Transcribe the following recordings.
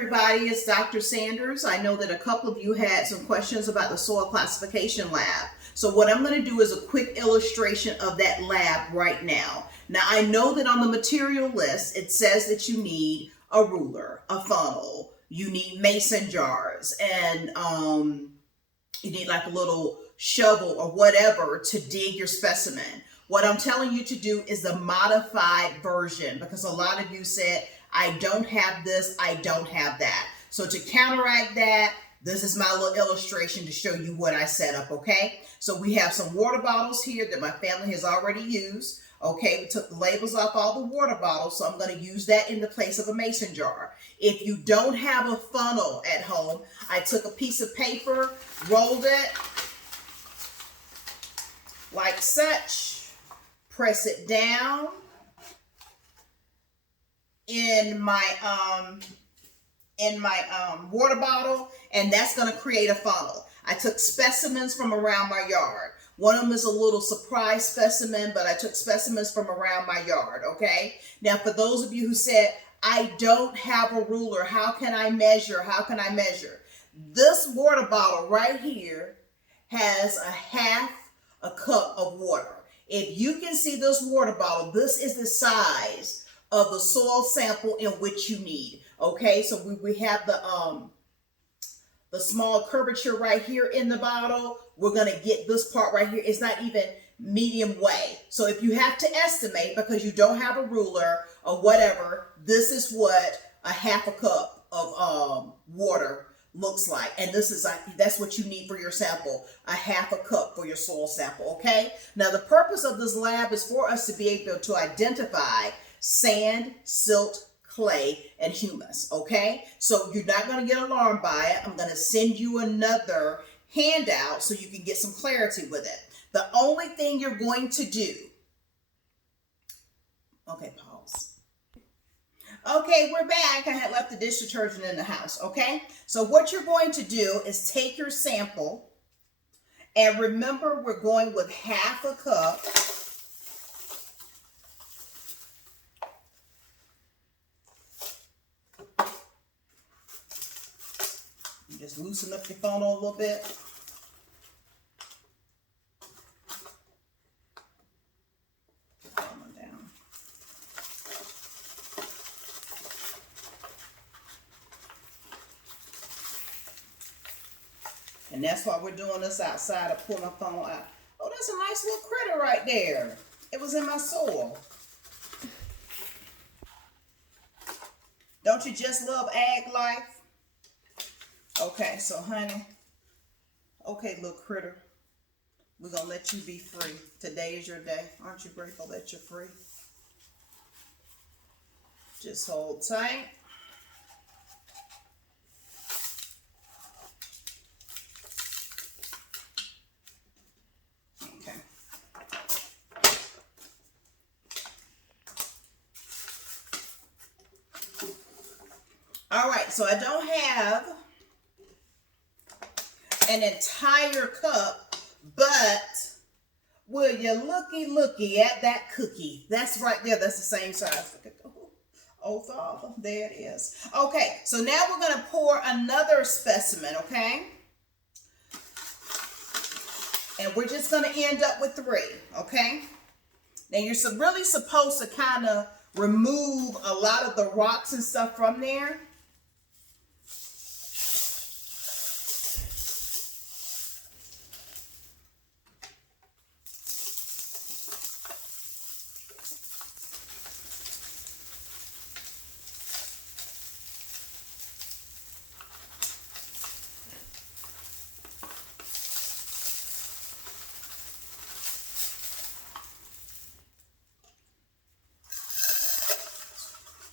everybody, it's Dr. Sanders. I know that a couple of you had some questions about the soil classification lab. So what I'm going to do is a quick illustration of that lab right now. Now I know that on the material list it says that you need a ruler, a funnel, you need mason jars, and you need like a little shovel or whatever to dig your specimen. What I'm telling you to do is the modified version, because a lot of you said, I don't have this, I don't have that. So to counteract that, this is my little illustration to show you what I set up, okay? So we have some water bottles here that my family has already used. Okay, we took the labels off all the water bottles, so I'm going to use that in the place of a mason jar. If you don't have a funnel at home, I took a piece of paper, rolled it like such, press it down in my water bottle, and that's going to create a funnel. I took specimens from around my yard. One of them is a little surprise specimen, but I took specimens from around my yard, okay? Now, for those of you who said, I don't have a ruler, how can I measure? How can I measure? This water bottle right here has a half a cup of water. If you can see this water bottle, this is the size of the soil sample in which you need, okay? So we have the small curvature right here in the bottle. We're going to get this part right here. It's not even medium way. So if you have to estimate because you don't have a ruler or whatever, this is what a half a cup of water looks like. And this is that's what you need for your sample, a half a cup for your soil sample, okay? Now the purpose of this lab is for us to be able to identify sand, silt, clay, and humus, okay? So you're not going to get alarmed by it. I'm going to send you another handout so you can get some clarity with it. The only thing you're going to do, okay, pause. Okay, we're back. I had left the dish detergent in the house, okay? So what you're going to do is take your sample, and remember we're going with half a cup. Just loosen up your funnel a little bit. Down. And that's why we're doing this outside. I pull my funnel out. Oh, that's a nice little critter right there. It was in my soil. Don't you just love ag life? Okay, so honey, okay, little critter, we're going to let you be free. Today is your day. Aren't you grateful that you're free? Just hold tight. Okay. All right, so I don't have an entire cup, but will you looky at that cookie? That's right there. That's the same size. Oh, Father, there it is. Okay, so now we're going to pour another specimen, okay? And we're just going to end up with 3, okay? Now, you're really supposed to kind of remove a lot of the rocks and stuff from there.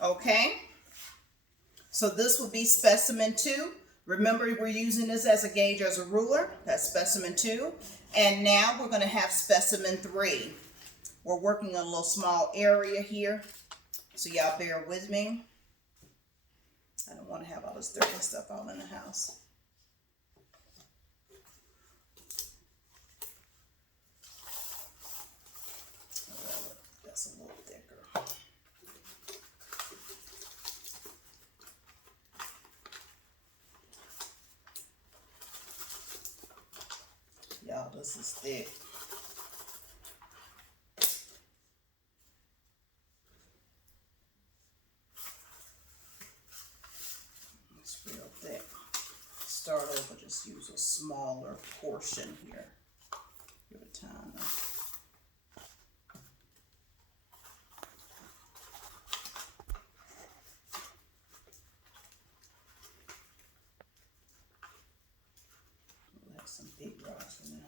Okay, so this will be specimen 2. Remember, we're using this as a gauge, as a ruler. That's specimen 2. And now we're going to have specimen 3. We're working on a little small area here, so y'all bear with me. I don't want to have all this dirty stuff all in the house. That's a little thicker. Wow, this is thick. It's real thick. Start over, just use a smaller portion here. Give it time. We'll have some big rocks in there.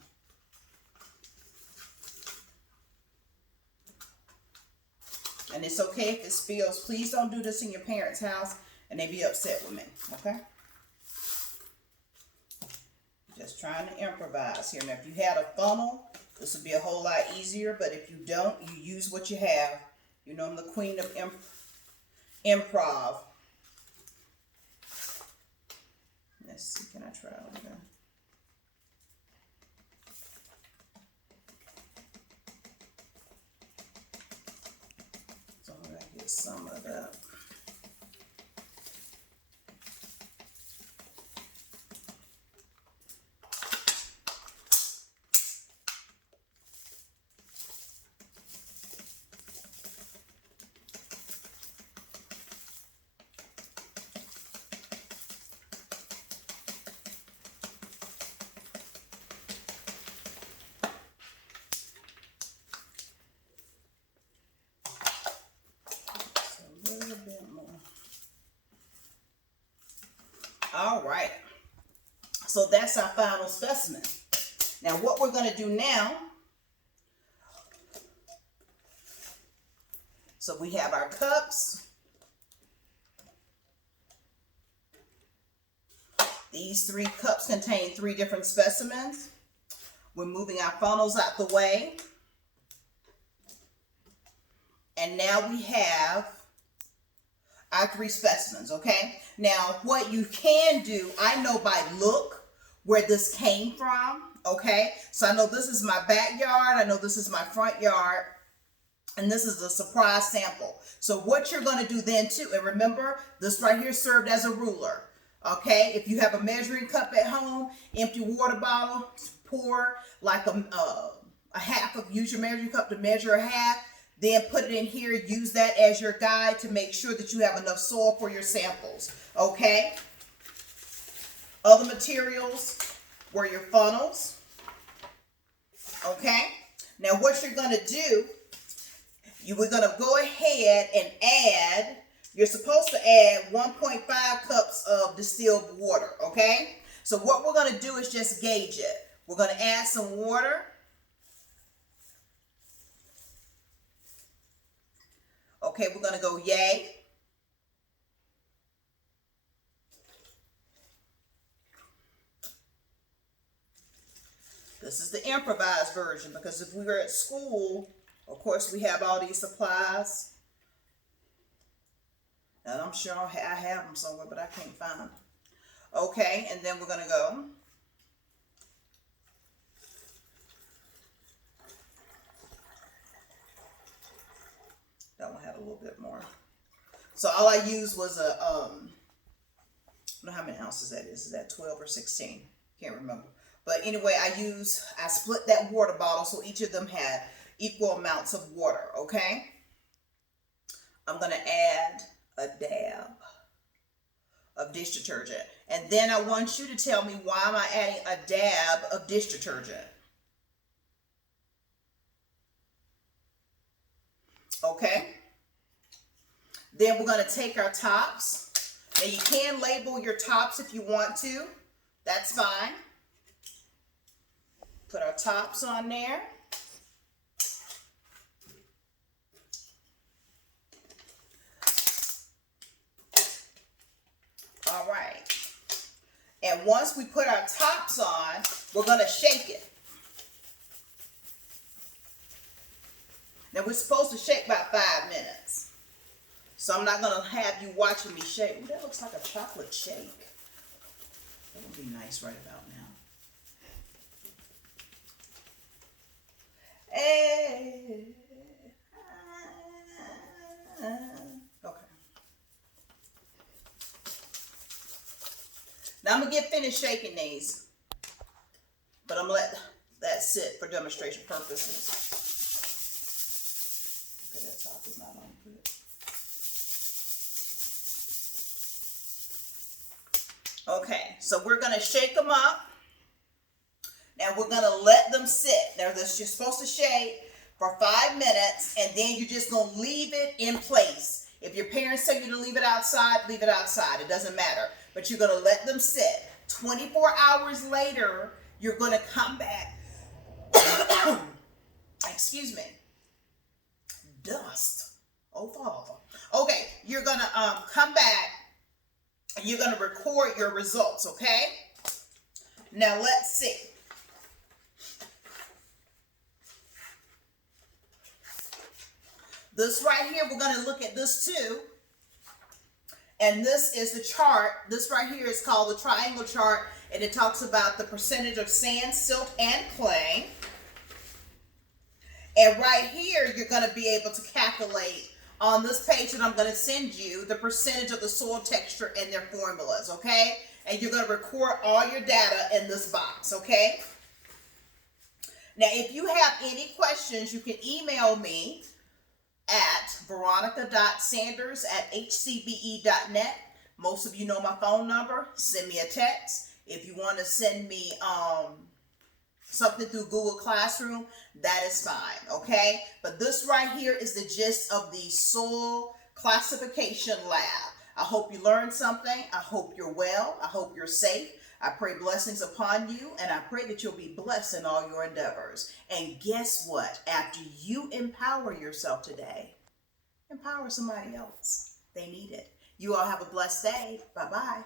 And it's okay if it spills. Please don't do this in your parents' house and they be upset with me, okay? Just trying to improvise here. Now, if you had a funnel, this would be a whole lot easier, but if you don't, you use what you have. You know I'm the queen of improv. Let's see, can I try over there? So I'm gonna get some of that. All right, so that's our final specimen. Now what we're going to do now, so we have our cups. These 3 cups contain 3 different specimens. We're moving our funnels out the way. And now we have our 3 specimens, okay? Now, what you can do, I know by look where this came from, okay? So I know this is my backyard, I know this is my front yard, and this is a surprise sample. So what you're gonna do then too, and remember, this right here served as a ruler, okay? If you have a measuring cup at home, empty water bottle, pour like a half of, use your measuring cup to measure a half, then put it in here, use that as your guide to make sure that you have enough soil for your samples, okay? Other materials were your funnels, okay? Now what you're gonna do, we're gonna go ahead and add, you're supposed to add 1.5 cups of distilled water, okay? So what we're gonna do is just gauge it. We're gonna add some water. Okay, we're going to go yay. This is the improvised version because if we were at school, of course, we have all these supplies. And I'm sure I have them somewhere, but I can't find them. Okay, and then we're going to go. That one had a little bit more. So all I used was a, I don't know how many ounces that is. Is that 12 or 16? Can't remember. But anyway, I split that water bottle so each of them had equal amounts of water, okay? I'm going to add a dab of dish detergent. And then I want you to tell me, why am I adding a dab of dish detergent? Okay, then we're going to take our tops. Now you can label your tops if you want to. That's fine. Put our tops on there. All right. And once we put our tops on, we're going to shake it. Now we're supposed to shake about 5 minutes. So I'm not going to have you watching me shake. Ooh, that looks like a chocolate shake. That would be nice right about now. Hey. Okay. Now I'm going to get finished shaking these. But I'm going to let That's it for demonstration purposes. Okay, that top is not on good. Okay, so we're going to shake them up. Now we're going to let them sit. Now you're supposed to shake for 5 minutes, and then you're just going to leave it in place. If your parents tell you to leave it outside, leave it outside. It doesn't matter. But you're going to let them sit. 24 hours later, you're going to come back. Excuse me. Dust. Oh, Father. Okay, you're going to come back. You're going to record your results, okay? Now, let's see. This right here, we're going to look at this too. And this is the chart. This right here is called the triangle chart. And it talks about the percentage of sand, silt, and clay. And right here, you're going to be able to calculate on this page that I'm going to send you the percentage of the soil texture and their formulas, okay? And you're going to record all your data in this box, okay? Now, if you have any questions, you can email me at veronica.sanders@hcbe.net. Most of you know my phone number. Send me a text. If you want to send me something through Google Classroom, that is fine, okay? But this right here is the gist of the soil classification lab. I hope you learned something. I hope you're well. I hope you're safe. I pray blessings upon you, and I pray that you'll be blessed in all your endeavors. And guess what? After you empower yourself today, empower somebody else. They need it. You all have a blessed day. Bye-bye.